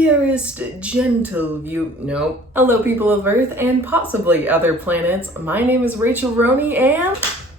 dearest, gentle hello people of Earth and possibly other planets. My name is Rachel-Roni and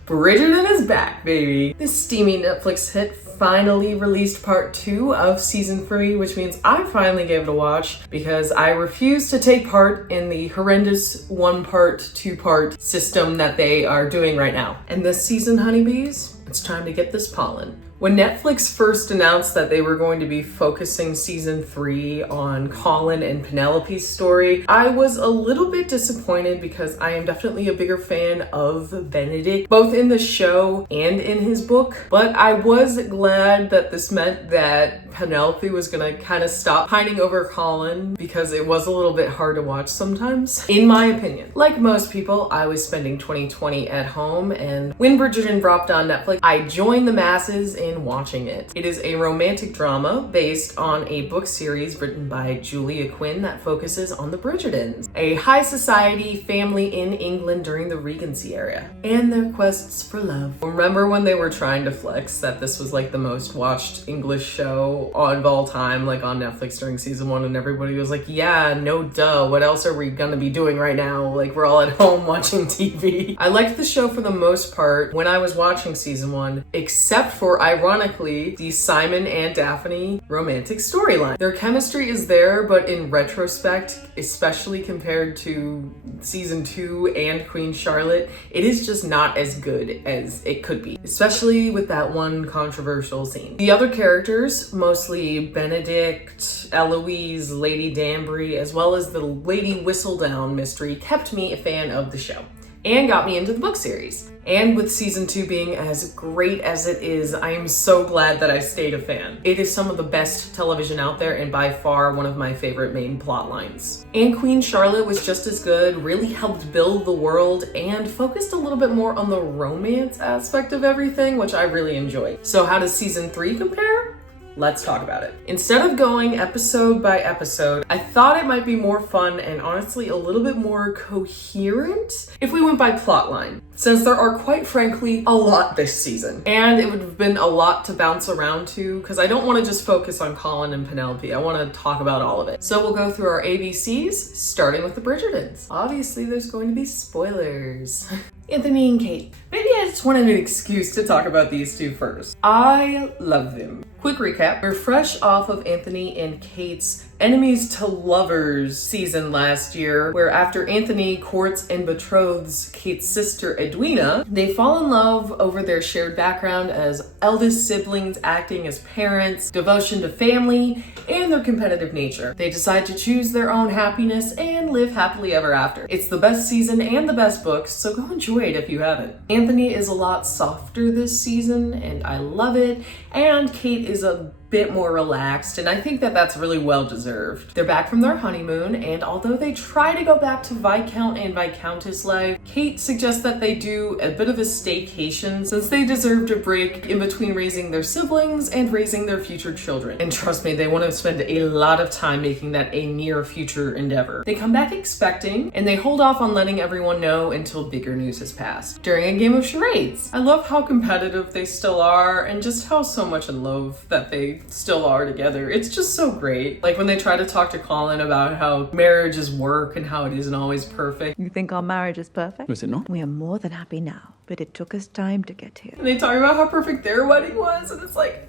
Bridgerton is back, baby. This steamy Netflix hit finally released part 2 of season 3, which means I finally gave it a watch because I refuse to take part in the horrendous 1-part, 2-part system that they are doing right now. And this season, honeybees, it's time to get this pollen. When Netflix first announced that they were going to be focusing season 3 on Colin and Penelope's story, I was a little bit disappointed because I am definitely a bigger fan of Benedict, both in the show and in his book. But I was glad that this meant that Penelope was gonna kind of stop pining over Colin because it was a little bit hard to watch sometimes, in my opinion. Like most people, I was spending 2020 at home, and when Bridgerton dropped on Netflix, I joined the masses in watching it. It is a romantic drama based on a book series written by Julia Quinn that focuses on the Bridgertons, a high society family in England during the Regency era, and their quests for love. Remember when they were trying to flex that this was like the most watched English show of all time, like on Netflix during season 1, and everybody was like, yeah, no duh, what else are we gonna be doing right now? Like, we're all at home watching TV. I liked the show for the most part when I was watching season 1, except for, ironically, the Simon and Daphne romantic storyline. Their chemistry is there, but in retrospect, especially compared to season 2 and Queen Charlotte, it is just not as good as it could be, especially with that one controversial scene. The other characters, mostly Benedict, Eloise, Lady Danbury, as well as the Lady Whistledown mystery, kept me a fan of the show and got me into the book series. And with season 2 being as great as it is, I am so glad that I stayed a fan. It is some of the best television out there and by far one of my favorite main plot lines. And Queen Charlotte was just as good, really helped build the world, and focused a little bit more on the romance aspect of everything, which I really enjoyed. So how does season 3 compare? Let's talk about it. Instead of going episode by episode, I thought it might be more fun and honestly a little bit more coherent if we went by plotline, since there are quite frankly a lot this season. And it would have been a lot to bounce around to because I don't want to just focus on Colin and Penelope. I want to talk about all of it. So we'll go through our ABCs, starting with the Bridgertons. Obviously there's going to be spoilers. Anthony and Kate. Maybe I just wanted an excuse to talk about these two first. I love them. Quick recap, we're fresh off of Anthony and Kate's enemies to lovers season last year, where after Anthony courts and betroths Kate's sister Edwina, they fall in love over their shared background as eldest siblings acting as parents, devotion to family, and their competitive nature. They decide to choose their own happiness and live happily ever after. It's the best season and the best book, so go enjoy it if you haven't. Anthony is a lot softer this season, and I love it, and Kate is a bit more relaxed, and I think that that's really well deserved. They're back from their honeymoon, and although they try to go back to Viscount and Viscountess life, Kate suggests that they do a bit of a staycation since they deserved a break in between raising their siblings and raising their future children. And trust me, they want to spend a lot of time making that a near future endeavor. They come back expecting, and they hold off on letting everyone know until bigger news has passed during a game of charades. I love how competitive they still are and just how so much in love that they still are together. It's just so great. Like when they try to talk to Colin about how marriage is work and how it isn't always perfect. You think our marriage is perfect? Was it not? We are more than happy now, but it took us time to get here. And they talk about how perfect their wedding was, and it's like,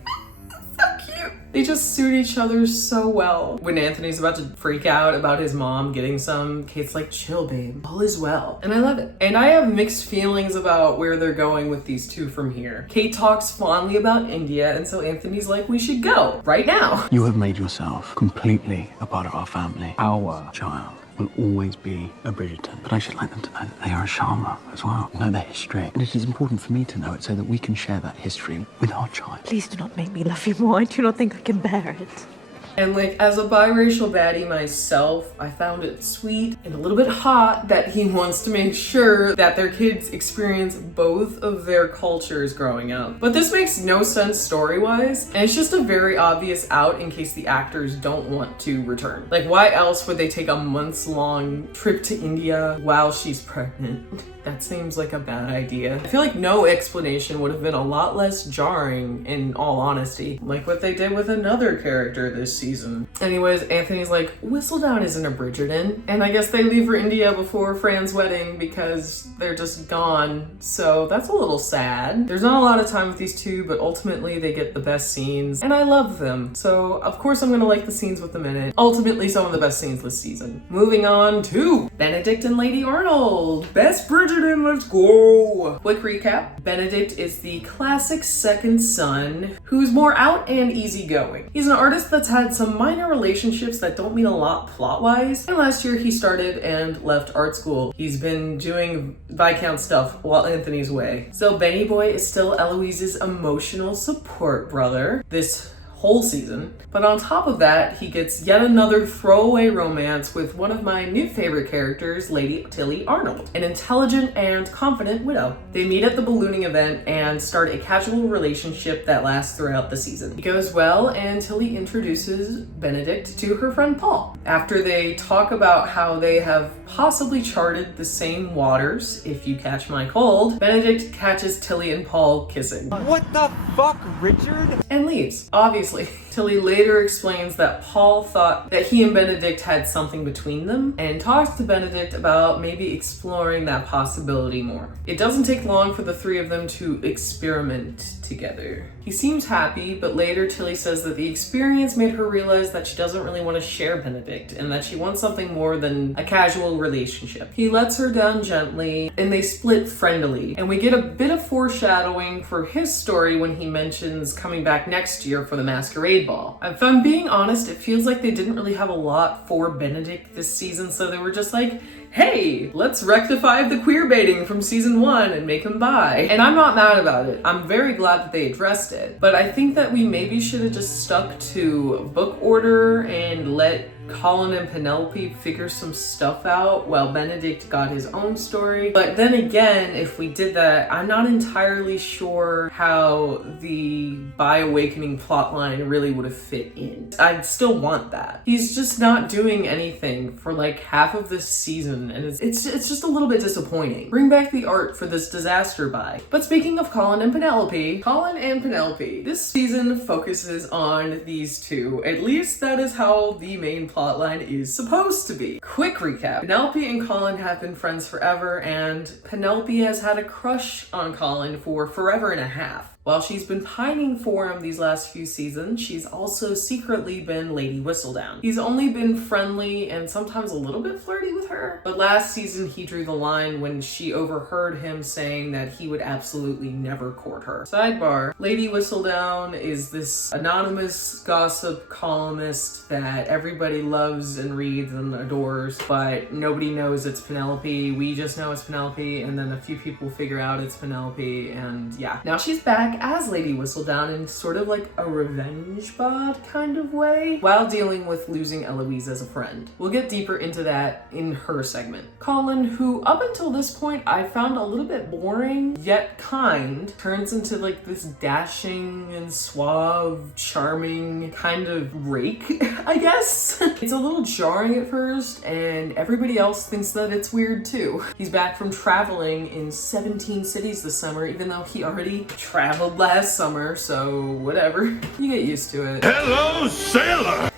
so cute. They just suit each other so well. When Anthony's about to freak out about his mom getting some, Kate's like, chill babe, all is well. And I love it. And I have mixed feelings about where they're going with these two from here. Kate talks fondly about India, and so Anthony's like, we should go right now. You have made yourself completely a part of our family. Our child will always be a Bridgerton. But I should like them to know that they are a Sharma as well. Know their history. And it is important for me to know it so that we can share that history with our child. Please do not make me love you more. I do not think I can bear it. And like, as a biracial baddie myself, I found it sweet and a little bit hot that he wants to make sure that their kids experience both of their cultures growing up. But this makes no sense story-wise, and it's just a very obvious out in case the actors don't want to return. Like, why else would they take a months-long trip to India while she's pregnant? That seems like a bad idea. I feel like no explanation would have been a lot less jarring, in all honesty. Like what they did with another character this season. Anyways, Anthony's like, Whistledown isn't a Bridgerton. And I guess they leave for India before Fran's wedding because they're just gone. So that's a little sad. There's not a lot of time with these two, but ultimately they get the best scenes. And I love them. So of course I'm gonna like the scenes with them in it. Ultimately some of the best scenes this season. Moving on to Benedict and Lady Arnold. Best Bridgerton, let's go! Quick recap. Benedict is the classic second son who's more out and easygoing. He's an artist that's had some minor relationships that don't mean a lot plot-wise, and last year he started and left art school. He's been doing Viscount stuff while Anthony's away. So Benny Boy is still Eloise's emotional support brother this whole season. But on top of that, he gets yet another throwaway romance with one of my new favorite characters, Lady Tilly Arnold, an intelligent and confident widow. They meet at the ballooning event and start a casual relationship that lasts throughout the season. It goes well, and Tilly introduces Benedict to her friend Paul. After they talk about how they have possibly charted the same waters, if you catch my cold, Benedict catches Tilly and Paul kissing. What the fuck, Richard? And leaves, obviously. Tilly later explains that Paul thought that he and Benedict had something between them and talks to Benedict about maybe exploring that possibility more. It doesn't take long for the three of them to experiment together. He seems happy, but later Tilly says that the experience made her realize that she doesn't really want to share Benedict and that she wants something more than a casual relationship. He lets her down gently and they split friendly, and we get a bit of foreshadowing for his story when he mentions coming back next year for the masquerade ball. If I'm being honest, it feels like they didn't really have a lot for Benedict this season, so they were just like, hey, let's rectify the queer baiting from season 1 and make him bi. And I'm not mad about it. I'm very glad that they addressed it. But I think that we maybe should have just stuck to book order and let Colin and Penelope figure some stuff out while Benedict got his own story. But then again, if we did that, I'm not entirely sure how the bi-awakening plotline really would have fit in. I'd still want that. He's just not doing anything for like half of this season, and it's just a little bit disappointing. Bring back the art for this disaster bi. But speaking of Colin and Penelope, this season focuses on these two. At least that is how the main plotline is supposed to be. Quick recap. Penelope and Colin have been friends forever, and Penelope has had a crush on Colin for forever and a half. While she's been pining for him these last few seasons, she's also secretly been Lady Whistledown. He's only been friendly and sometimes a little bit flirty with her, but last season he drew the line when she overheard him saying that he would absolutely never court her. Sidebar, Lady Whistledown is this anonymous gossip columnist that everybody loves and reads and adores, but nobody knows it's Penelope. We just know it's Penelope, and then a few people figure out it's Penelope, and yeah. Now she's back as Lady Whistledown in sort of like a revenge bod kind of way, while dealing with losing Eloise as a friend. We'll get deeper into that in her segment. Colin, who up until this point I found a little bit boring, yet kind, turns into like this dashing and suave, charming kind of rake, I guess. It's a little jarring at first, and everybody else thinks that it's weird too. He's back from traveling in 17 cities this summer, even though he already traveled last summer, so whatever. You get used to it. Hello, sailor!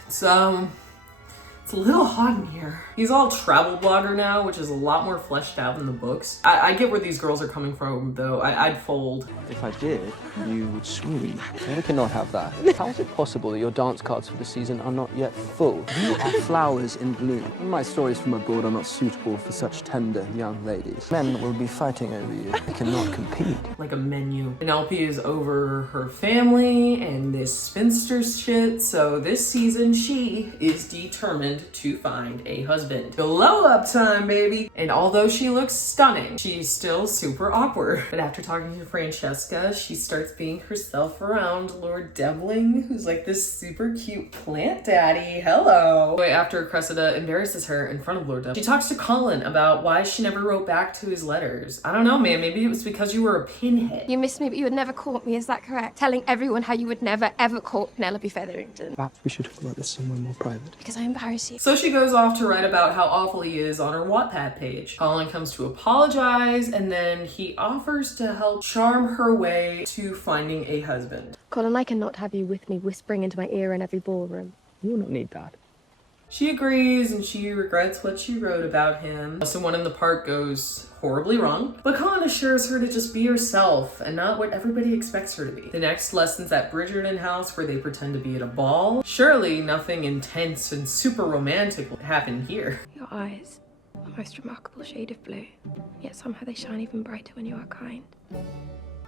It's a little hot in here. He's all travel blogger now, which is a lot more fleshed out in the books. I get where these girls are coming from, though. I'd fold. If I did, you would swoon. We cannot have that. How is it possible that your dance cards for the season are not yet full? You are flowers in bloom. My stories from abroad are not suitable for such tender young ladies. Men will be fighting over you. They cannot compete. Like a menu. Penelope is over her family and this spinster shit, so this season she is determined to find a husband. Glow up time, baby! And although she looks stunning, she's still super awkward. But after talking to Francesca, she starts being herself around Lord Devling, who's like this super cute plant daddy. Hello! After Cressida embarrasses her in front of Lord Devling, she talks to Colin about why she never wrote back to his letters. I don't know, man. Maybe it was because you were a pinhead. You missed me, but you would never court me, is that correct? Telling everyone how you would never, ever court Penelope Featherington. Perhaps we should talk about this somewhere more private. Because I embarrass you. So she goes off to write about how awful he is on her Wattpad page. Colin comes to apologize, and then he offers to help charm her way to finding a husband. Colin, I cannot have you with me whispering into my ear in every ballroom. You will not need that. She agrees and she regrets what she wrote about him. Someone in the park goes horribly wrong, but Colin assures her to just be herself and not what everybody expects her to be. The next lesson's at Bridgerton house where they pretend to be at a ball. Surely nothing intense and super romantic will happen here. Your eyes, a most remarkable shade of blue, yet somehow they shine even brighter when you are kind.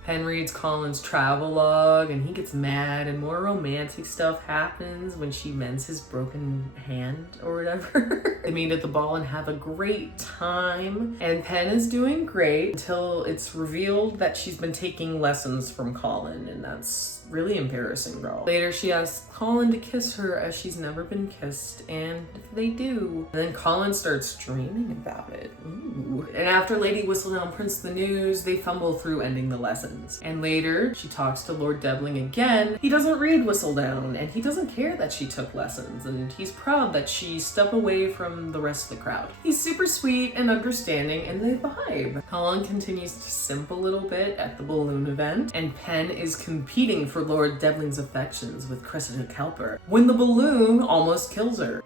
Pen reads Colin's travel log and he gets mad and more romantic stuff happens when she mends his broken hand or whatever. They meet at the ball and have a great time, and Pen is doing great until it's revealed that she's been taking lessons from Colin, and that's really embarrassing, bro. Later she asks Colin to kiss her as she's never been kissed, and they do. And then Colin starts dreaming about it. Ooh. And after Lady Whistledown prints the news, they fumble through ending the lessons. And later she talks to Lord Devling again. He doesn't read Whistledown and he doesn't care that she took lessons, and he's proud that she stepped away from the rest of the crowd. He's super sweet and understanding and they vibe. Colin continues to simp a little bit at the balloon event, and Pen is competing for Lord Devling's affections with Cressida Cowper when the balloon almost kills her.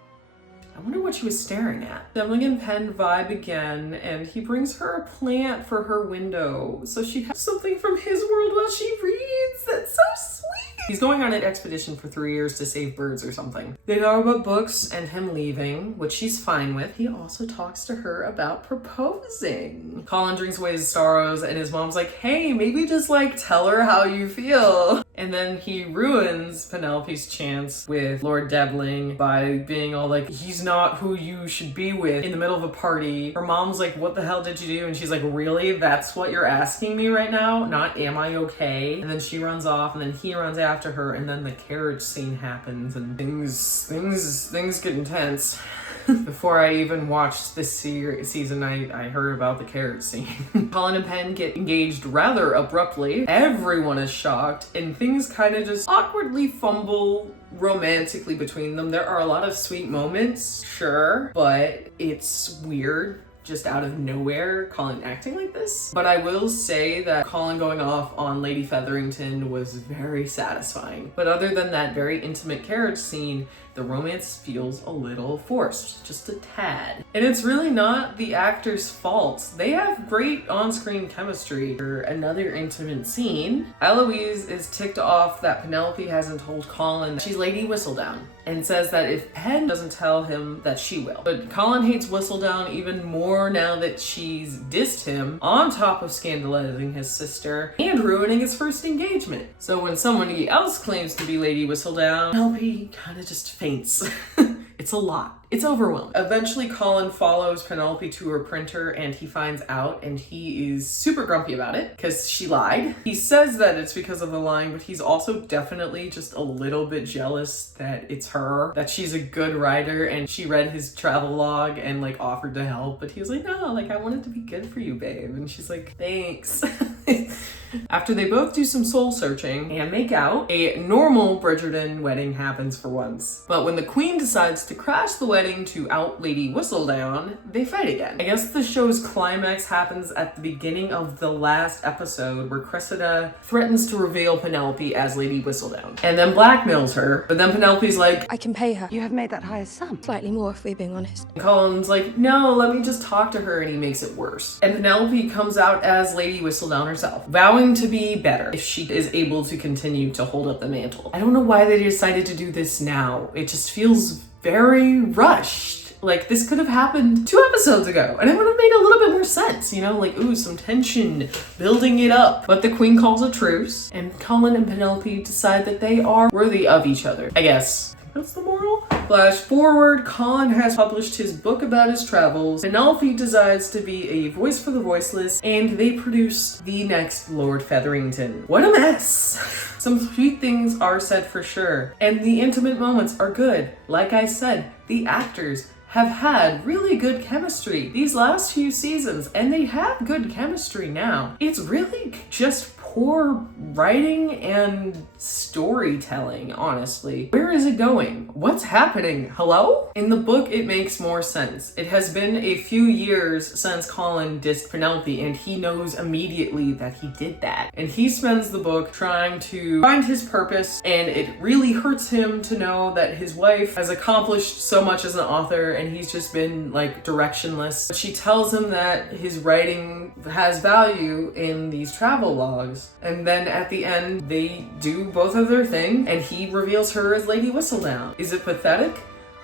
I wonder what she was staring at. Devling and Pen vibe again, and he brings her a plant for her window so she has something from his world while she reads. That's so sweet. He's going on an expedition for 3 years to save birds or something. They talk about books and him leaving, which she's fine with. He also talks to her about proposing. Colin drinks away his sorrows and his mom's like, hey, maybe just like tell her how you feel. And then he ruins Penelope's chance with Lord Devling by being all like, he's not who you should be with in the middle of a party. Her mom's like, what the hell did you do? And she's like, really? That's what you're asking me right now? Not am I okay? And then she runs off and then he runs after her, and then the carriage scene happens and things get intense. Before I even watched this season, I heard about the carrot scene. Colin and Pen get engaged rather abruptly. Everyone is shocked, and things kind of just awkwardly fumble romantically between them. There are a lot of sweet moments, sure, but it's weird. Just out of nowhere, Colin acting like this. But I will say that Colin going off on Lady Featherington was very satisfying. But other than that very intimate carriage scene, the romance feels a little forced, just a tad. And it's really not the actors' fault. They have great on-screen chemistry. For another intimate scene, Eloise is ticked off that Penelope hasn't told Colin that she's Lady Whistledown, and says that if Pen doesn't tell him that she will. But Colin hates Whistledown even more now that she's dissed him, on top of scandalizing his sister and ruining his first engagement. So when somebody else claims to be Lady Whistledown, Penelope kind of just faints. It's a lot. It's overwhelming. Eventually, Colin follows Penelope to her printer and he finds out, and he is super grumpy about it because she lied. He says that it's because of the lying, but he's also definitely just a little bit jealous that it's her, that she's a good writer and she read his travel log and like offered to help, but he was like, no, like I want it to be good for you, babe. And she's like, thanks. After they both do some soul searching and make out, a normal Bridgerton wedding happens for once. But when the queen decides to crash the wedding to out Lady Whistledown, they fight again. I guess the show's climax happens at the beginning of the last episode where Cressida threatens to reveal Penelope as Lady Whistledown and then blackmails her. But then Penelope's like, I can pay her. You have made that higher sum. Slightly more if we're being honest. and Colin's like, no, let me just talk to her, and he makes it worse. And Penelope comes out as Lady Whistledown herself, vowing to be better if she is able to continue to hold up the mantle. I don't know why they decided to do this now. It just feels very rushed. Like this could have happened 2 episodes ago and it would have made a little bit more sense, you know, like, ooh, some tension, building it up. But the queen calls a truce and Colin and Penelope decide that they are worthy of each other, I guess. That's the moral. Flash forward, Colin has published his book about his travels. Penelope decides to be a voice for the voiceless, and they produce the next Lord Featherington. What a mess! Some sweet things are said for sure, and the intimate moments are good. Like I said, the actors have had really good chemistry these last few seasons, and they have good chemistry now. It's really just poor writing and storytelling, honestly. Where is it going? What's happening? Hello? In the book, it makes more sense. It has been a few years since Colin dissed Penelope, and he knows immediately that he did that. And he spends the book trying to find his purpose, and it really hurts him to know that his wife has accomplished so much as an author, and he's just been like directionless. But she tells him that his writing has value in these travel logs. And then at the end, they do both of their thing, and he reveals her as Lady Whistledown. Is it pathetic?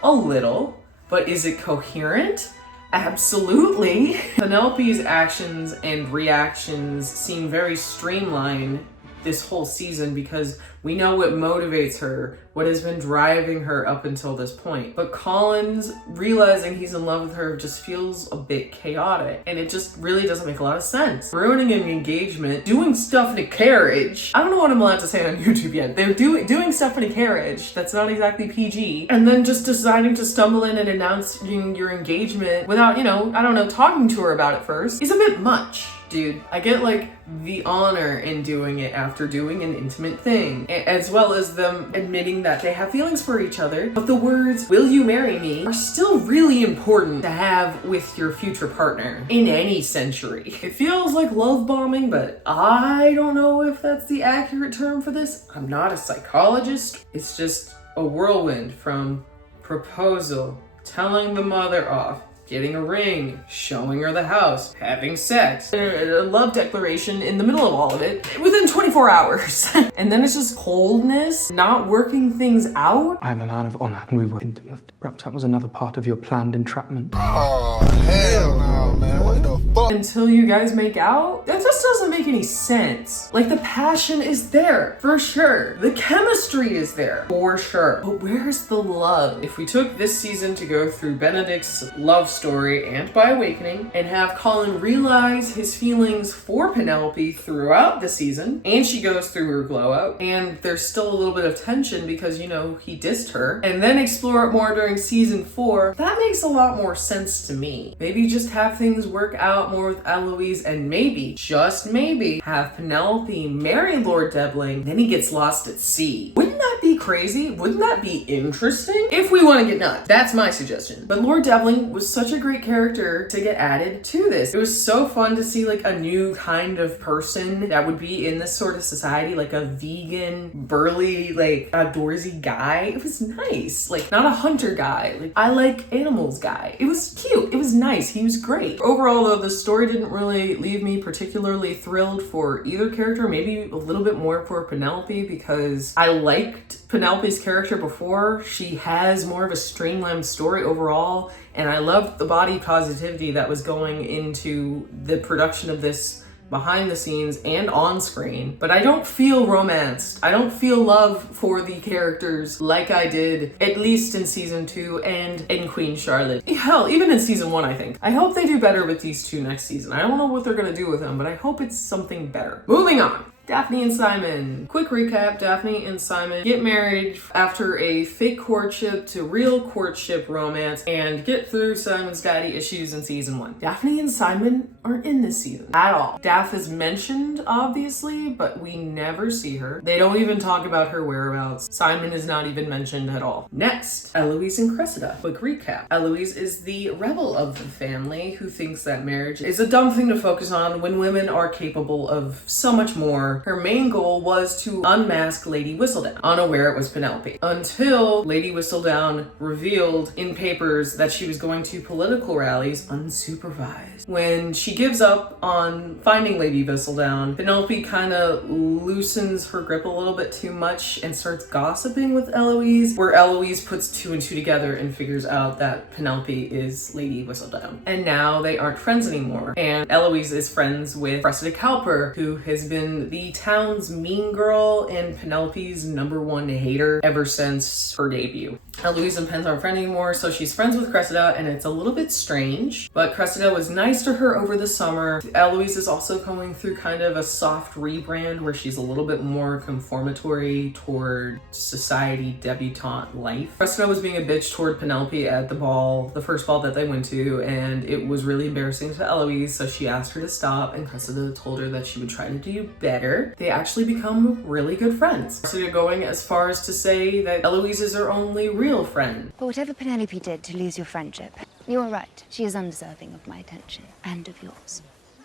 A little. But is it coherent? Absolutely. Penelope's actions and reactions seem very streamlined this whole season because we know what motivates her, what has been driving her up until this point. But Colin's realizing he's in love with her just feels a bit chaotic, and it just really doesn't make a lot of sense. Ruining an engagement, doing stuff in a carriage. I don't know what I'm allowed to say on YouTube yet. They're doing stuff in a carriage that's not exactly PG, and then just deciding to stumble in and announcing your engagement without, I don't know, talking to her about it first is a bit much. Dude, I get like the honor in doing it after doing an intimate thing, as well as them admitting that they have feelings for each other, but the words, "will you marry me?" are still really important to have with your future partner in any century. It feels like love bombing, but I don't know if that's the accurate term for this. I'm not a psychologist. It's just a whirlwind from proposal, telling the mother off, getting a ring, showing her the house, having sex, a love declaration in the middle of all of it within 24 hours. And then it's just coldness, not working things out. I am a man of honor, and we were intimate. Perhaps that was another part of your planned entrapment. Oh, hell no, man. What the fuck? Until you guys make out? That just doesn't make any sense. Like, the passion is there, for sure. The chemistry is there, for sure. But where's the love? If we took this season to go through Benedict's love story and by awakening, and have Colin realize his feelings for Penelope throughout the season, and she goes through her glow up, and there's still a little bit of tension because, he dissed her, and then explore it more during season 4, that makes a lot more sense to me. Maybe just have things work out more with Eloise, and maybe, just maybe, have Penelope marry Lord Debling, then he gets lost at sea. Wouldn't that be crazy? Wouldn't that be interesting? If we want to get nuts, that's my suggestion. But Lord Debling was such a great character to get added to this. It was so fun to see like a new kind of person that would be in this sort of society, like a vegan, burly, like outdoorsy guy. It was nice. Like, not a hunter guy. Like, I like animals guy. It was cute. It was nice. He was great. Overall though, the story didn't really leave me particularly thrilled for either character. Maybe a little bit more for Penelope because I liked Penelope's character before. She has more of a streamlined story overall, and I loved the body positivity that was going into the production of this behind the scenes and on screen. But I don't feel romanced. I don't feel love for the characters like I did, at least in season 2 and in Queen Charlotte. Hell, even in season 1, I think. I hope they do better with these two next season. I don't know what they're gonna do with them, but I hope it's something better. Moving on. Daphne and Simon. Quick recap, Daphne and Simon get married after a fake courtship to real courtship romance and get through Simon's daddy issues in season 1. Daphne and Simon aren't in this season at all. Daph is mentioned, obviously, but we never see her. They don't even talk about her whereabouts. Simon is not even mentioned at all. Next, Eloise and Cressida. Quick recap. Eloise is the rebel of the family who thinks that marriage is a dumb thing to focus on when women are capable of so much more. Her main goal was to unmask Lady Whistledown, unaware it was Penelope, until Lady Whistledown revealed in papers that she was going to political rallies unsupervised. When she gives up on finding Lady Whistledown, Penelope kind of loosens her grip a little bit too much and starts gossiping with Eloise, where Eloise puts 2 and 2 together and figures out that Penelope is Lady Whistledown. And now they aren't friends anymore. And Eloise is friends with Cressida Cowper, who has been the town's mean girl and Penelope's #1 hater ever since her debut. Eloise and Pen's aren't friends anymore, so she's friends with Cressida, and it's a little bit strange. But Cressida was nice to her over the summer. Eloise is also going through kind of a soft rebrand where she's a little bit more conformatory toward society debutante life. Cressida was being a bitch toward Penelope at the ball, the first ball that they went to, and it was really embarrassing to Eloise, so she asked her to stop, and Cressida told her that she would try to do better. They actually become really good friends. Cressida going as far as to say that Eloise is her only real friend. But whatever Penelope did to lose your friendship, you are right. She is undeserving of my attention and of yours.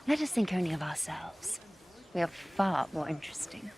Let us think only of ourselves. We are far more interesting.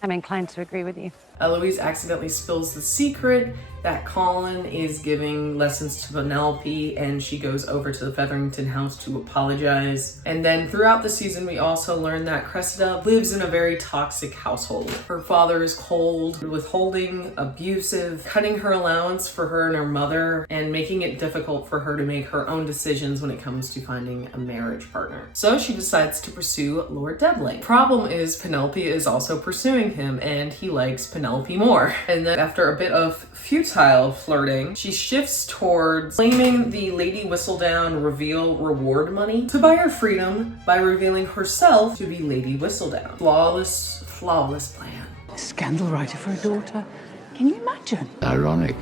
I'm inclined to agree with you. Eloise accidentally spills the secret that Colin is giving lessons to Penelope, and she goes over to the Featherington house to apologize. And then throughout the season, we also learn that Cressida lives in a very toxic household. Her father is cold, withholding, abusive, cutting her allowance for her and her mother, and making it difficult for her to make her own decisions when it comes to finding a marriage partner. So she decides to pursue Lord Dudley. Problem is, Penelope is also pursuing him, and he likes Penelope more. And then after a bit of futile flirting, she shifts towards claiming the Lady Whistledown reveal reward money to buy her freedom by revealing herself to be Lady Whistledown. Flawless plan. Scandal writer for a daughter. Can you imagine? Ironic.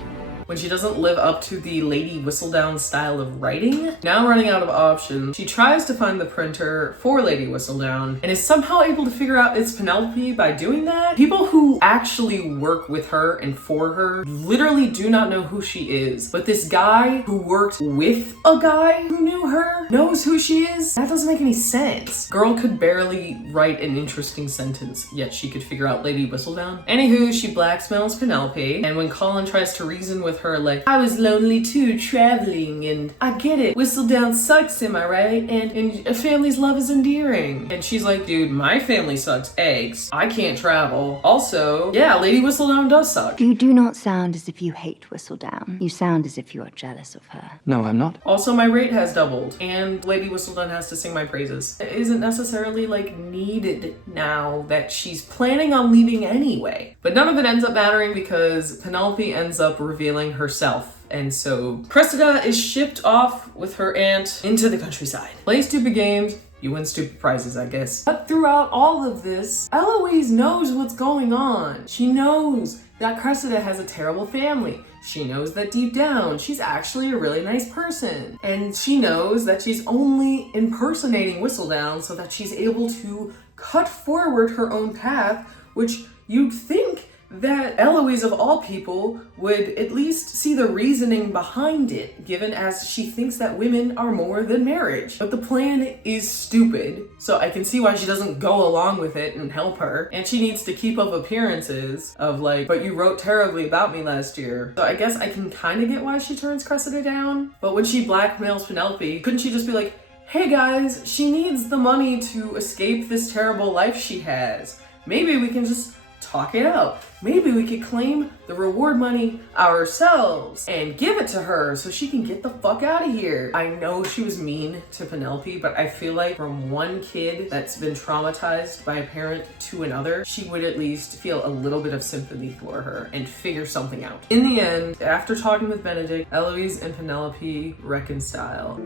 When she doesn't live up to the Lady Whistledown style of writing, now running out of options, she tries to find the printer for Lady Whistledown and is somehow able to figure out it's Penelope by doing that. People who actually work with her and for her literally do not know who she is, but this guy who worked with a guy who knew her knows who she is? That doesn't make any sense. Girl could barely write an interesting sentence, yet she could figure out Lady Whistledown. Anywho, she blackmails Penelope, and when Colin tries to reason with her, like, I was lonely too, traveling, and I get it. Whistledown sucks, am I right? And a family's love is endearing. And she's like, dude, my family sucks eggs. I can't travel. Also, yeah, Lady Whistledown does suck. You do not sound as if you hate Whistledown. You sound as if you are jealous of her. No, I'm not. Also, my rate has doubled, and Lady Whistledown has to sing my praises. It isn't necessarily, like, needed now that she's planning on leaving anyway. But none of it ends up mattering because Penelope ends up revealing herself. And so Cressida is shipped off with her aunt into the countryside. Play stupid games, you win stupid prizes, I guess. But throughout all of this, Eloise knows what's going on. She knows that Cressida has a terrible family. She knows that deep down, she's actually a really nice person. And she knows that she's only impersonating Whistledown so that she's able to cut forward her own path, which you'd think that Eloise, of all people, would at least see the reasoning behind it, given as she thinks that women are more than marriage. But the plan is stupid, so I can see why she doesn't go along with it and help her. And she needs to keep up appearances of like, but you wrote terribly about me last year. So I guess I can kind of get why she turns Cressida down. But when she blackmails Penelope, couldn't she just be like, hey guys, she needs the money to escape this terrible life she has. Maybe we can just talk it out. Maybe we could claim the reward money ourselves and give it to her so she can get the fuck out of here. I know she was mean to Penelope, but I feel like from one kid that's been traumatized by a parent to another, she would at least feel a little bit of sympathy for her and figure something out. In the end, after talking with Benedict, Eloise and Penelope reconcile.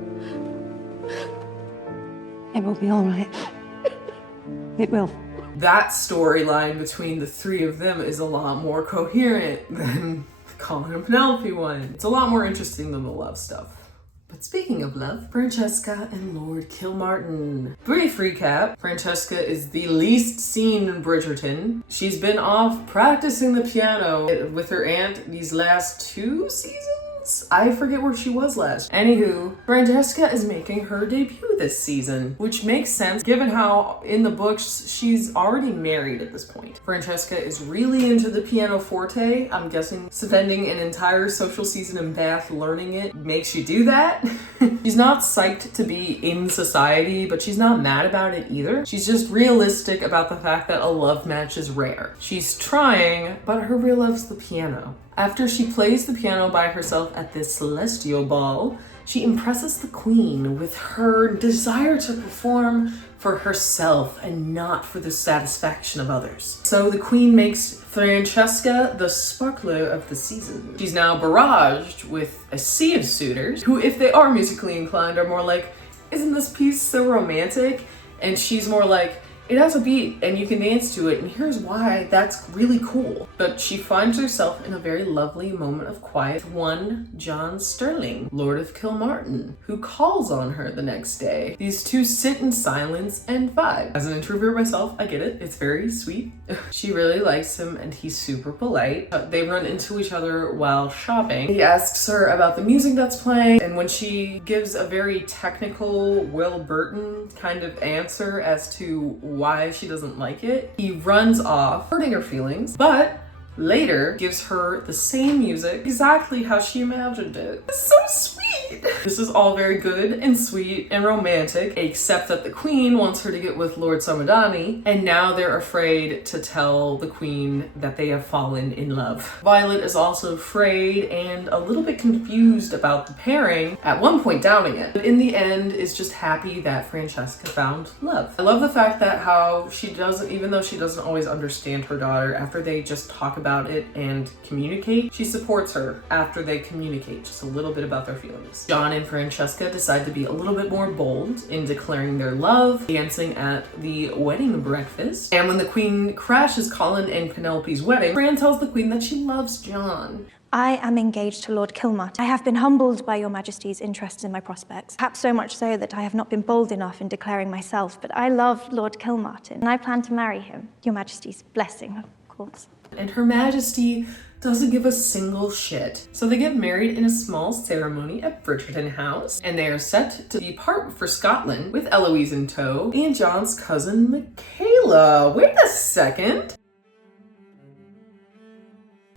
It will be all right. It will. That storyline between the three of them is a lot more coherent than the Colin and Penelope one. It's a lot more interesting than the love stuff. But speaking of love, Francesca and Lord Kilmartin. Brief recap, Francesca is the least seen in Bridgerton. She's been off practicing the piano with her aunt these last 2 seasons? I forget where she was last. Anywho, Francesca is making her debut this season, which makes sense given how in the books she's already married at this point. Francesca is really into the pianoforte. I'm guessing spending an entire social season in Bath learning it makes you do that. She's not psyched to be in society, but she's not mad about it either. She's just realistic about the fact that a love match is rare. She's trying, but her real love's the piano. After she plays the piano by herself at this celestial ball, she impresses the queen with her desire to perform for herself and not for the satisfaction of others. So the queen makes Francesca the sparkler of the season. She's now barraged with a sea of suitors who, if they are musically inclined, are more like, isn't this piece so romantic? And she's more like, it has a beat and you can dance to it, and here's why that's really cool. But she finds herself in a very lovely moment of quiet with one John Sterling, Lord of Kilmartin, who calls on her the next day. These two sit in silence and vibe. As an introvert myself, I get it. It's very sweet. She really likes him and he's super polite. They run into each other while shopping. He asks her about the music that's playing, and when she gives a very technical Will Burton kind of answer as to why she doesn't like it, he runs off, hurting her feelings, but later gives her the same music exactly how she imagined it. It's so sweet. This is all very good and sweet and romantic, except that the queen wants her to get with Lord Samudani, and now they're afraid to tell the queen that they have fallen in love. Violet is also afraid and a little bit confused about the pairing, at one point doubting it, but in the end is just happy that Francesca found love. I love the fact that how she doesn't, even though she doesn't always understand her daughter, after they just talk about it and communicate, she supports her after they communicate just a little bit about their feelings. John and Francesca decide to be a little bit more bold in declaring their love, dancing at the wedding breakfast. And when the queen crashes Colin and Penelope's wedding, Fran tells the queen that she loves John. I am engaged to Lord Kilmartin. I have been humbled by your majesty's interest in my prospects, perhaps so much so that I have not been bold enough in declaring myself, but I love Lord Kilmartin and I plan to marry him. Your majesty's blessing, of course. And Her Majesty doesn't give a single shit. So they get married in a small ceremony at Bridgerton House, and they are set to depart for Scotland with Eloise in tow and John's cousin Michaela. Wait a second.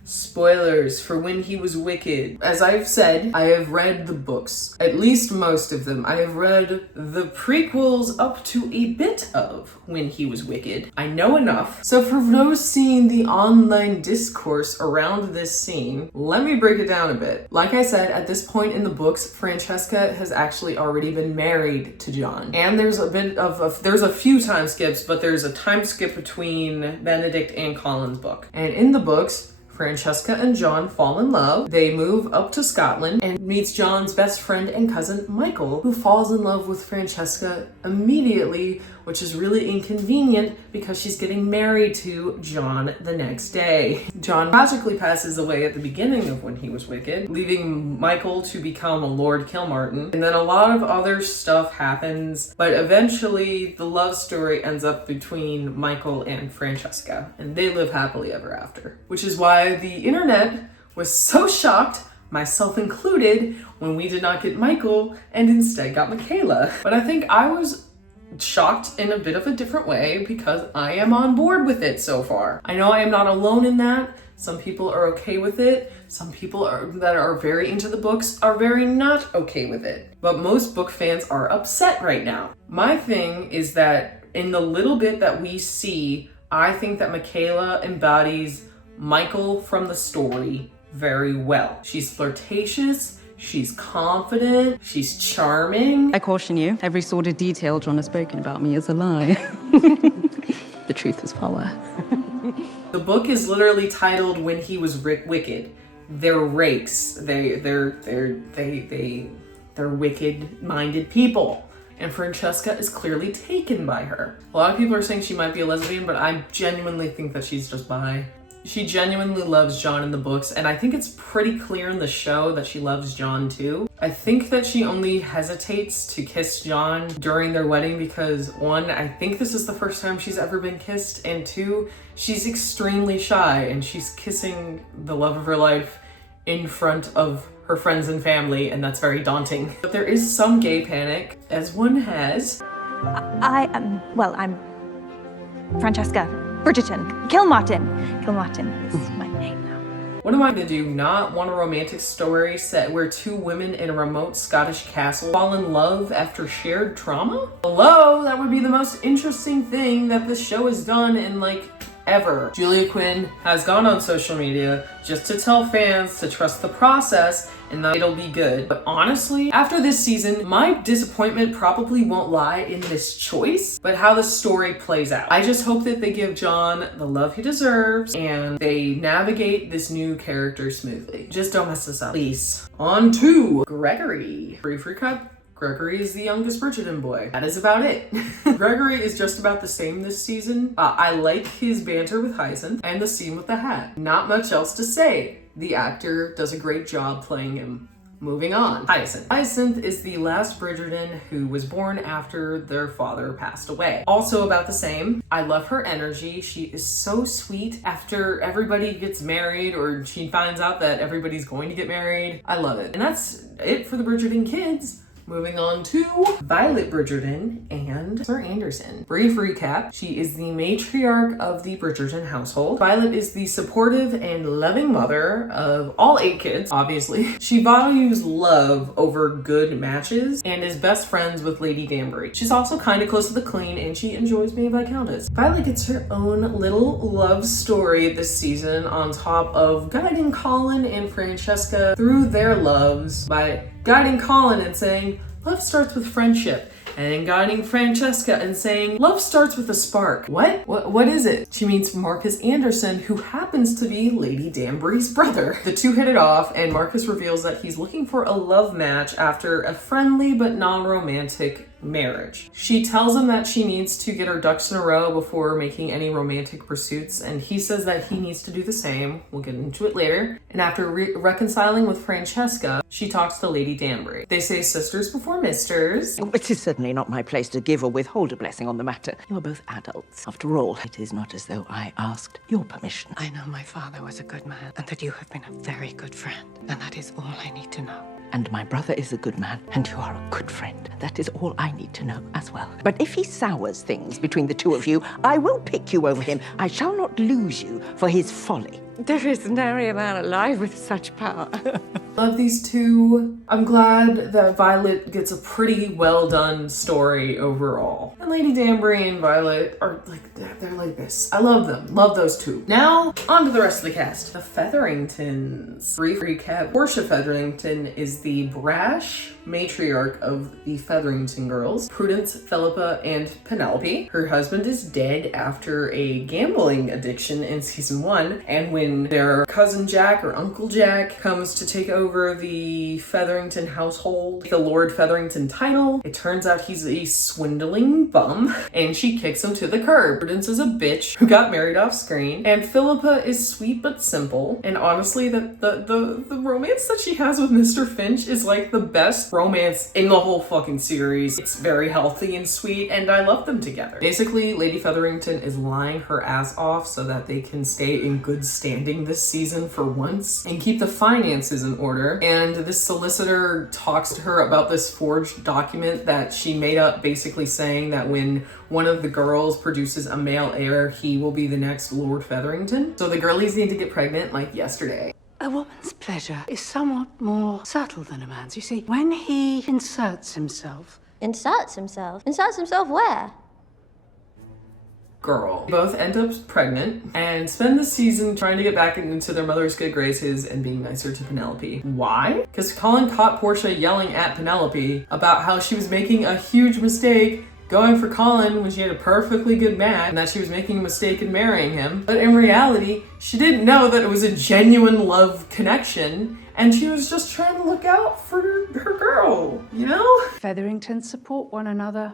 Spoilers for When He Was Wicked. As I've said, I have read the books, at least most of them. I have read the prequels up to a bit of When He Was Wicked. I know enough. So for those seeing the online discourse around this scene, let me break it down a bit. Like I said, at this point in the books, Francesca has actually already been married to John. And there's a bit of there's a few time skips, but there's a time skip between Benedict and Colin's book. And in the books, Francesca and John fall in love. They move up to Scotland and meets John's best friend and cousin, Michael, who falls in love with Francesca immediately, which is really inconvenient because she's getting married to John the next day. John tragically passes away at the beginning of When He Was Wicked, leaving Michael to become a Lord Kilmartin. And then a lot of other stuff happens, but eventually the love story ends up between Michael and Francesca, and they live happily ever after. Which is why the internet was so shocked, myself included, when we did not get Michael and instead got Michaela. But I think I was shocked in a bit of a different way because I am on board with it so far. I know I am not alone in that. Some people are okay with it. Some people that are very into the books are very not okay with it. But most book fans are upset right now. My thing is that in the little bit that we see, I think that Michaela embodies Michael from the story very well. She's flirtatious, she's confident, she's charming. I caution you, every sordid detail John has spoken about me is a lie. The truth is power. The book is literally titled When He Was Wicked. They're rakes. They're wicked-minded people. And Francesca is clearly taken by her. A lot of people are saying she might be a lesbian, but I genuinely think that she's just bi. She genuinely loves John in the books, and I think it's pretty clear in the show that she loves John too. I think that she only hesitates to kiss John during their wedding because, one, I think this is the first time she's ever been kissed, and two, she's extremely shy and she's kissing the love of her life in front of her friends and family, and that's very daunting. But there is some gay panic, as one has. I'm Francesca. Bridgerton. Kilmartin. Kilmartin is my name now. What am I gonna do? Not want a romantic story set where two women in a remote Scottish castle fall in love after shared trauma? Hello? That would be the most interesting thing that this show has done in like ever. Julia Quinn has gone on social media just to tell fans to trust the process and that it'll be good. But honestly, after this season, my disappointment probably won't lie in this choice, but how the story plays out. I just hope that they give John the love he deserves and they navigate this new character smoothly. Just don't mess this up, please. On to Gregory. Brief recap. Gregory is the youngest Bridgerton boy. That is about it. Gregory is just about the same this season. I like his banter with Hiin and the scene with the hat. Not much else to say. The actor does a great job playing him. Moving on. Hyacinth is the last Bridgerton who was born after their father passed away. Also about the same. I love her energy. She is so sweet after everybody gets married or she finds out that everybody's going to get married. I love it. And that's it for the Bridgerton kids. Moving on to Violet Bridgerton and Sir Anderson. Brief recap, she is the matriarch of the Bridgerton household. Violet is the supportive and loving mother of all 8 kids, obviously. She values love over good matches and is best friends with Lady Danbury. She's also kind of close to the Queen and she enjoys being Viscountess. Violet gets her own little love story this season on top of guiding Colin and Francesca through their loves by guiding Colin and saying, love starts with friendship. And then guiding Francesca and saying, love starts with a spark. What is it? She means Marcus Anderson, who happens to be Lady Danbury's brother. The two hit it off, and Marcus reveals that he's looking for a love match after a friendly but non-romantic marriage. She tells him that she needs to get her ducks in a row before making any romantic pursuits, and he says that he needs to do the same. We'll get into it later. And after reconciling with Francesca, she talks to Lady Danbury. They say sisters before misters. It is certainly not my place to give or withhold a blessing on the matter. You are both adults. After all, it is not as though I asked your permission. I know my father was a good man, and that you have been a very good friend, and that is all I need to know. And my brother is a good man, and you are a good friend. That is all I need to know as well. But if he sours things between the two of you, I will pick you over him. I shall not lose you for his folly. There is nary a man alive with such power. Love these two. I'm glad that Violet gets a pretty well done story overall. And Lady Danbury and Violet are like, they're like this. I love them. Love those two. Now, on to the rest of the cast. The Featheringtons. Brief recap. Portia Featherington is the brash matriarch of the Featherington girls. Prudence, Philippa, and Penelope. Her husband is dead after a gambling addiction in season 1, and when their cousin Jack or Uncle Jack comes to take over the Featherington household, the Lord Featherington title, it turns out he's a swindling bum, and she kicks him to the curb. Prudence is a bitch who got married off screen, and Philippa is sweet but simple, and honestly, the romance that she has with Mr. Finch is like the best romance in the whole fucking series. It's very healthy and sweet, and I love them together. Basically, Lady Featherington is lying her ass off so that they can stay in good standing this season for once and keep the finances in order. And this solicitor talks to her about this forged document that she made up, basically saying that when one of the girls produces a male heir, he will be the next Lord Featherington. So the girlies need to get pregnant like yesterday. A woman's pleasure is somewhat more subtle than a man's. You see, when he inserts himself. Inserts himself? Inserts himself where? Girl. Both end up pregnant and spend the season trying to get back into their mother's good graces and being nicer to Penelope. Why? Because Colin caught Portia yelling at Penelope about how she was making a huge mistake going for Colin when she had a perfectly good match and that she was making a mistake in marrying him. But in reality, she didn't know that it was a genuine love connection and she was just trying to look out for her girl, you know? Featheringtons support one another.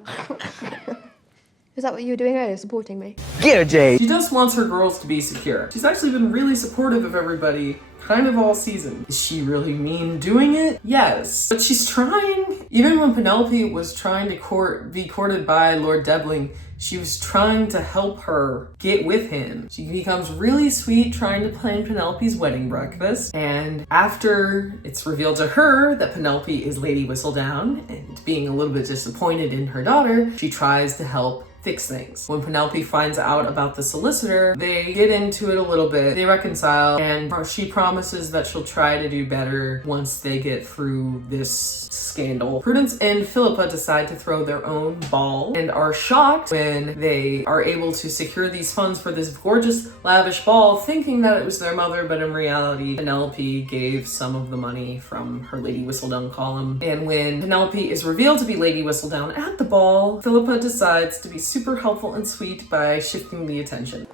Is that what you were doing earlier, supporting me? Get her, Jay! She just wants her girls to be secure. She's actually been really supportive of everybody kind of all season. Is she really mean doing it? Yes. But she's trying. Even when Penelope was trying to be courted by Lord Debling, she was trying to help her get with him. She becomes really sweet trying to plan Penelope's wedding breakfast. And after it's revealed to her that Penelope is Lady Whistledown and being a little bit disappointed in her daughter, she tries to help fix things. When Penelope finds out about the solicitor, they get into it a little bit. They reconcile, and she promises promises that she'll try to do better once they get through this scandal. Prudence and Philippa decide to throw their own ball and are shocked when they are able to secure these funds for this gorgeous, lavish ball, thinking that it was their mother, but in reality, Penelope gave some of the money from her Lady Whistledown column. And when Penelope is revealed to be Lady Whistledown at the ball, Philippa decides to be super helpful and sweet by shifting the attention.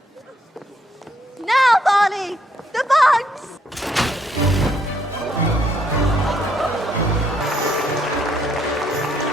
Now, Barney! The bugs!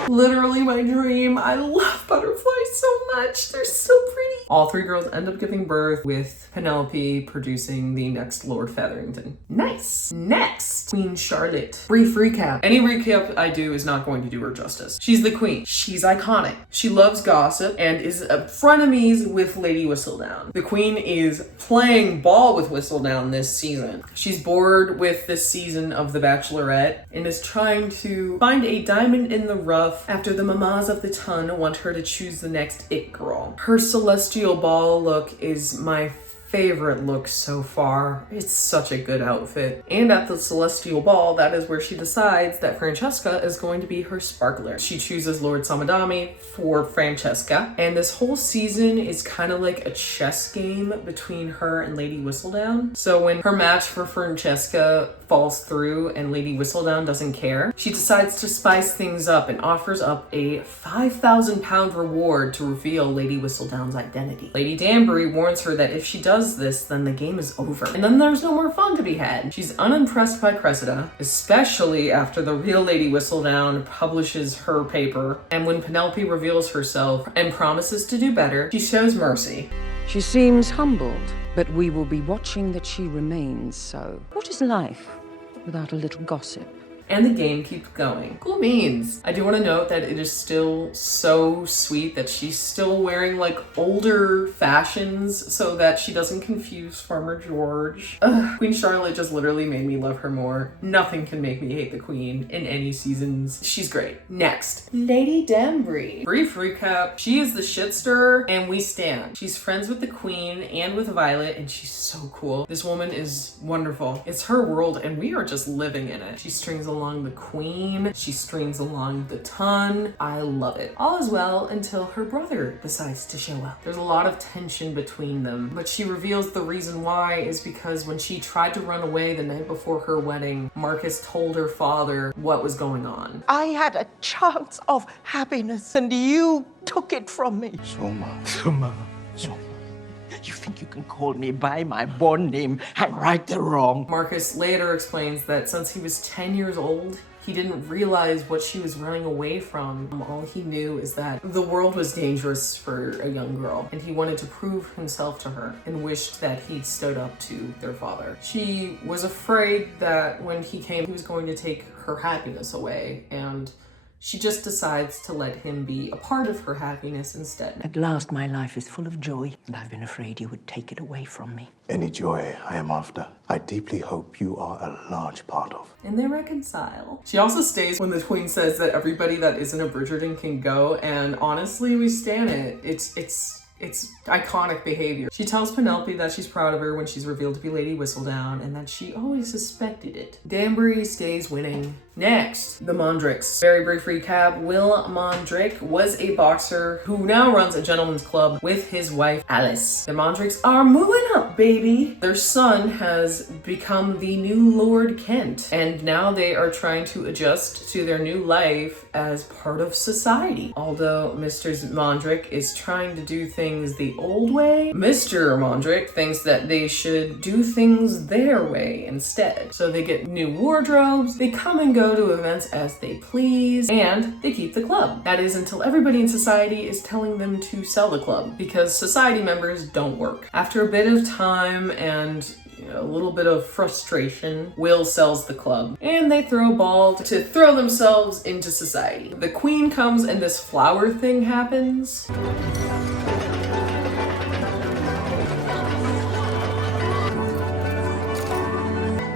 Literally my dream. I love butterflies so much. They're so pretty. All three girls end up giving birth, with Penelope producing the next Lord Featherington. Nice. Next, Queen Charlotte. Brief recap. Any recap I do is not going to do her justice. She's the queen. She's iconic. She loves gossip and is frenemies with Lady Whistledown. The queen is playing ball with Whistledown this season. She's bored with this season of The Bachelorette and is trying to find a diamond in the rough after the mamas of the ton want her to choose the next it girl. Her celestial ball look is my favorite look so far. It's such a good outfit. And at the celestial ball, that is where she decides that Francesca is going to be her sparkler. She chooses Lord Samadami for Francesca, and this whole season is kind of like a chess game between her and Lady Whistledown. So when her match for Francesca falls through and Lady Whistledown doesn't care, she decides to spice things up and offers up a £5,000 reward to reveal Lady Whistledown's identity. Lady Danbury warns her that if she does this, then the game is over. And then there's no more fun to be had. She's unimpressed by Cressida, especially after the real Lady Whistledown publishes her paper. And when Penelope reveals herself and promises to do better, she shows mercy. She seems humbled, but we will be watching that she remains so. What is life without a little gossip? And the game keeps going. Cool beans. I do want to note that it is still so sweet that she's still wearing like older fashions so that she doesn't confuse Farmer George. Ugh, Queen Charlotte just literally made me love her more. Nothing can make me hate the queen in any seasons. She's great. Next, Lady Danbury. Brief recap. She is the shit stirrer and we stand. She's friends with the queen and with Violet and she's so cool. This woman is wonderful. It's her world and we are just living in it. She strings along the queen, she strings along the ton. I love it. All is well until her brother decides to show up. There's a lot of tension between them, but she reveals the reason why is because when she tried to run away the night before her wedding, Marcus told her father what was going on. I had a chance of happiness and you took it from me. Soma. You think you can call me by my born name and right the wrong? Marcus later explains that since he was 10 years old, he didn't realize what she was running away from. All he knew is that the world was dangerous for a young girl, and he wanted to prove himself to her and wished that he'd stood up to their father. She was afraid that when he came, he was going to take her happiness away, and she just decides to let him be a part of her happiness instead. At last, my life is full of joy, and I've been afraid you would take it away from me. Any joy I am after, I deeply hope you are a large part of. And they reconcile. She also stays when the queen says that everybody that isn't a Bridgerton can go, and honestly, we stan it. It's iconic behavior. She tells Penelope that she's proud of her when she's revealed to be Lady Whistledown and that she always suspected it. Danbury stays winning. Next, the Mondricks. Very brief recap. Will Mondrick was a boxer who now runs a gentleman's club with his wife, Alice. The Mondricks are moving up, baby. Their son has become the new Lord Kent, and now they are trying to adjust to their new life as part of society. Although Mr. Mondrick is trying to do things the old way, Mr. Mondrick thinks that they should do things their way instead. So they get new wardrobes, they come and go to events as they please, and they keep the club. That is until everybody in society is telling them to sell the club, because society members don't work. After a bit of time and a little bit of frustration, Will sells the club, and they throw a ball to throw themselves into society. The queen comes and this flower thing happens.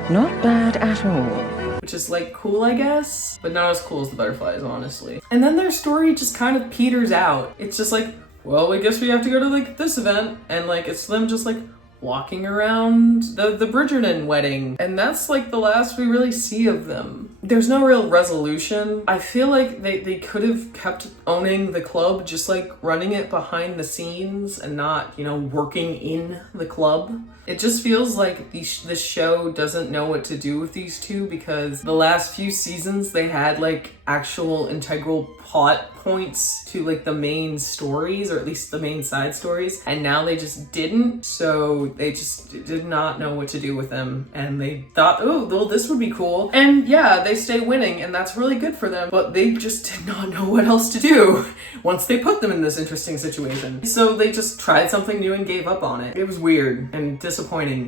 Not bad at all. Which is like cool, I guess, but not as cool as the butterflies, honestly. And then their story just kind of peters out. It's just like, well, I guess we have to go to like this event, and like it's them just like walking around the Bridgerton wedding, and that's like the last we really see of them. There's no real resolution. I feel like they could have kept owning the club, just like running it behind the scenes and not, you know, working in the club. It just feels like this show doesn't know what to do with these two, because the last few seasons they had like actual integral plot points to like the main stories, or at least the main side stories, and now they just didn't. So they just did not know what to do with them, and they thought, oh, well, this would be cool. And yeah, they stay winning, and that's really good for them, but they just did not know what else to do once they put them in this interesting situation. So they just tried something new and gave up on it. It was weird and disappointing.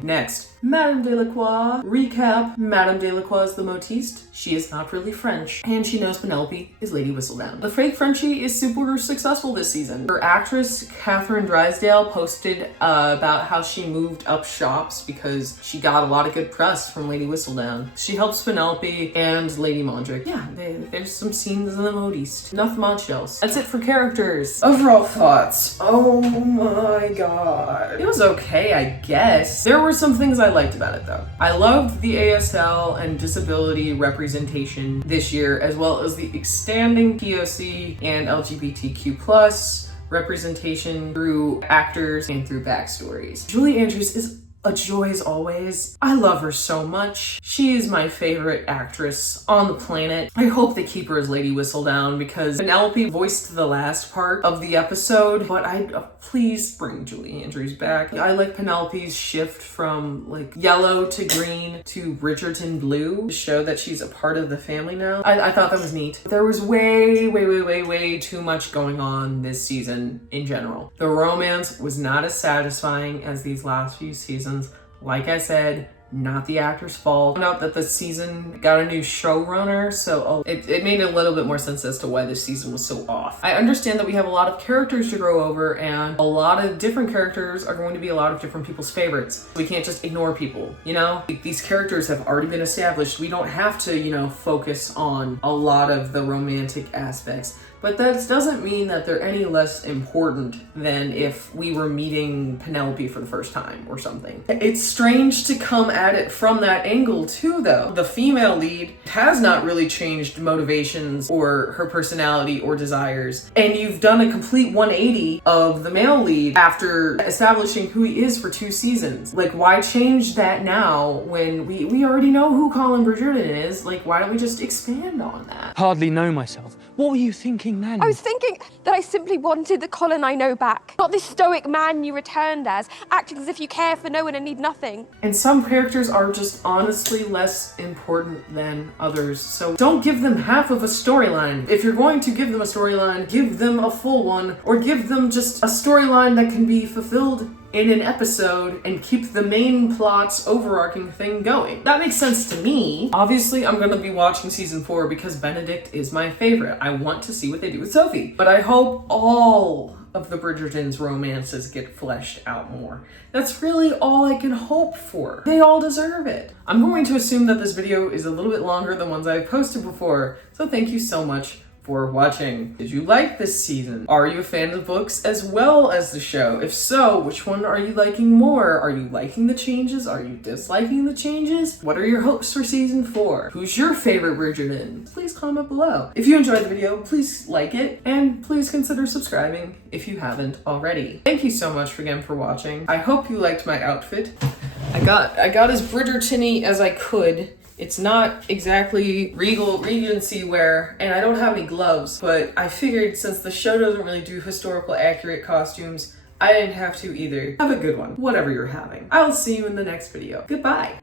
Next, Madame de la Quas. Recap: Madame de la Quas is the motiste. She is not really French, and she knows Penelope is Lady Whistledown. The fake Frenchie is super successful this season. Her actress, Catherine Drysdale, posted about how she moved up shops because she got a lot of good press from Lady Whistledown. She helps Penelope and Lady Mandrell. Yeah, there's some scenes in the modiste. Nothing much else. That's it for characters. Overall thoughts. Oh my god. It was okay, I guess. There were some things I liked about it though. I loved the ASL and disability representation this year, as well as the expanding POC and LGBTQ+ representation through actors and through backstories. Julie Andrews is a joy as always. I love her so much. She is my favorite actress on the planet. I hope they keep her as Lady Whistledown, because Penelope voiced the last part of the episode, but please bring Julie Andrews back. I like Penelope's shift from like yellow to green to Bridgerton blue to show that she's a part of the family now. I thought that was neat. There was way too much going on this season in general. The romance was not as satisfying as these last few seasons. Like I said, not the actor's fault. I found out that the season got a new showrunner, so it made a little bit more sense as to why this season was so off. I understand that we have a lot of characters to grow over, and a lot of different characters are going to be a lot of different people's favorites. We can't just ignore people, you know? These characters have already been established. We don't have to, you know, focus on a lot of the romantic aspects. But that doesn't mean that they're any less important than if we were meeting Penelope for the first time or something. It's strange to come at it from that angle too, though. The female lead has not really changed motivations or her personality or desires. And you've done a complete 180 of the male lead after establishing who he is for 2 seasons. Like, why change that now when we already know who Colin Bridgerton is? Like, why don't we just expand on that? Hardly know myself. What were you thinking then? I was thinking that I simply wanted the Colin I know back. Not this stoic man you returned as, acting as if you care for no one and need nothing. And some characters are just honestly less important than others, so don't give them half of a storyline. If you're going to give them a storyline, give them a full one, or give them just a storyline that can be fulfilled in an episode and keep the main plot's overarching thing going. That makes sense to me. Obviously, I'm gonna be watching season 4 because Benedict is my favorite. I want to see what they do with Sophie. But I hope all of the Bridgerton's romances get fleshed out more. That's really all I can hope for. They all deserve it. I'm going to assume that this video is a little bit longer than ones I've posted before, so thank you so much for watching. Did you like this season? Are you a fan of books as well as the show? If so, which one are you liking more? Are you liking the changes? Are you disliking the changes? What are your hopes for season 4? Who's your favorite Bridgerton? Please comment below. If you enjoyed the video, please like it, and please consider subscribing if you haven't already. Thank you so much again for watching. I hope you liked my outfit. I got as Bridgerton-y as I could. It's not exactly Regency wear, and I don't have any gloves, but I figured since the show doesn't really do historical accurate costumes, I didn't have to either. Have a good one, whatever you're having. I'll see you in the next video. Goodbye.